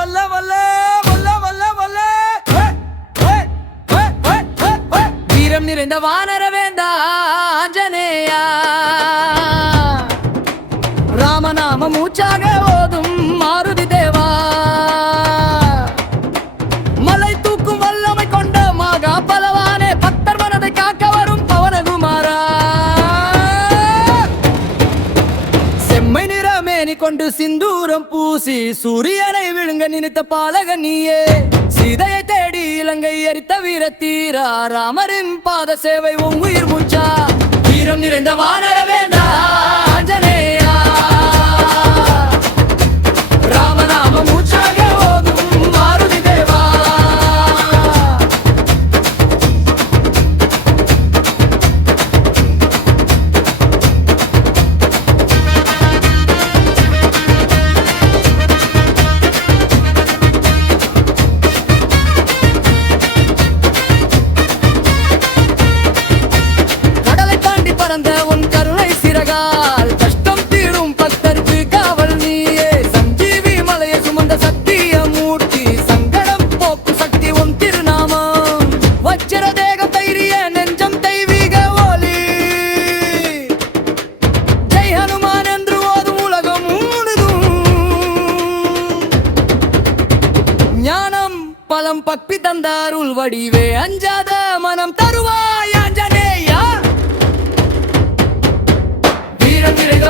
வல்ல வல்ல வல்ல வல்ல வல்ல வீரம் நிறைந்த வானர வேந்தா ஆஞ்சநேயா ராமநாம மூச்சாக ஓதும் மாருதி தேவா மலை தூக்கும் வல்லமை கொண்ட மகா பலவானே பக்தர் மனதை காக்க வரும் பவனகுமாரா செம்மை நிறமேனி கொண்டு சிந்தூரம் பூசி சூரியனை விழுங்க நினைத்த பாலகன் நீயே சீதையை தேடி இலங்கை எரித்த வீரத்தீரா ராமரின் பாத சேவை உன் உயிர் மூச்சா வீரம் நிறைந்த வானர வேண்டா ஆஞ்சநேயா ராமநாம மூச்சாக ஓதும் மாருதி தேவா பறந்த உன் கருணை சிறகால் கஷ்டம் தீரும் பக்தருக்கு காவல் நீயே சஞ்சீவி மலையை சுமந்த சத்திய மூர்த்தி சங்கடம் போக்கு சக்தி உன் திருநாமம் வச்சிர தேகம் தைரிய நெஞ்சம் தெய்வீக ஒலி ஜெய் ஹனுமான் என்று ஓதும் உலகம் முழுதும் ஞானம் பலம் பக்தி தந்தாருள் வடிவே அஞ்சாத மனம் தருவாய் ஆஞ்சநேயா வீரம் நிறைந்த